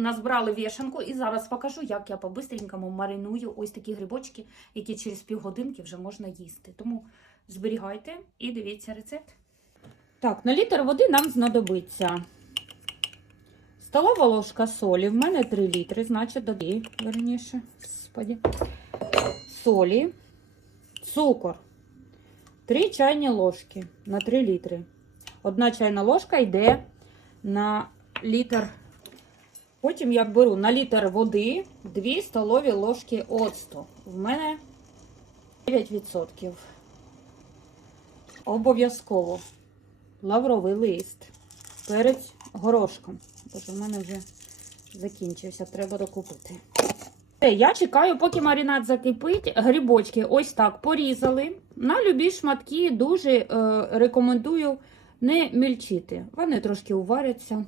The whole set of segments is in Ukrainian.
Назбрали вішенку і зараз покажу, як я по-бистренькому мариную ось такі грибочки, які через півгодинки вже можна їсти. Тому зберігайте і дивіться рецепт. Так, на літр води нам знадобиться столова ложка солі. В мене 3 літри, значить додай, верніше, господі. Солі, цукор. 3 чайні ложки на 3 літри. Одна чайна ложка йде на літр. Потім я беру на літр води 2 столові ложки оцту. В мене 9%. Обов'язково лавровий лист, перець горошком. Боже, в мене вже закінчився, треба докупити. Я чекаю, поки маринад закипить. Грибочки ось так порізали. На любі шматки дуже е, рекомендую не мільчити. Вони трошки уваряться.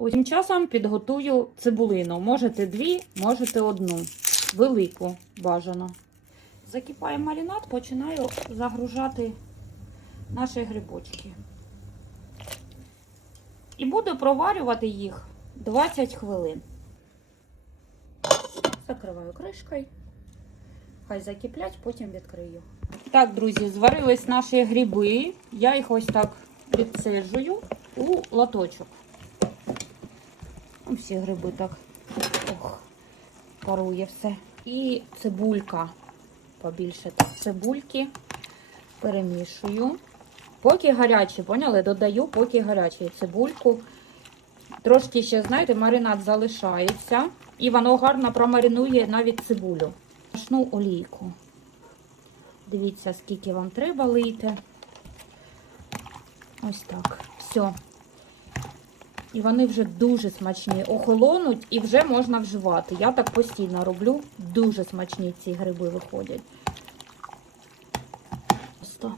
Ось Тим часом підготую цибулину. Можете дві, можете одну. Велику бажано. Закипає маринад, починаю загружати наші грибочки. І буду проварювати їх 20 хвилин. Закриваю кришкою. Хай закиплять, потім відкрию. Так, друзі, зварились наші гриби. Я їх ось так відсиджую у лоточок. Всі гриби так ох, парує все. І цибулька. Побільше так цибульки перемішую. Поки гарячі, поняли? Додаю, поки гарячі цибульку. Трошки ще, знаєте, маринад залишається. І воно гарно промаринує навіть цибулю. Машну олійку. Дивіться, скільки вам треба лити. Ось так. Все. І вони вже дуже смачні. Охолонуть і вже можна вживати. Я так постійно роблю. Дуже смачні ці гриби виходять. Просто.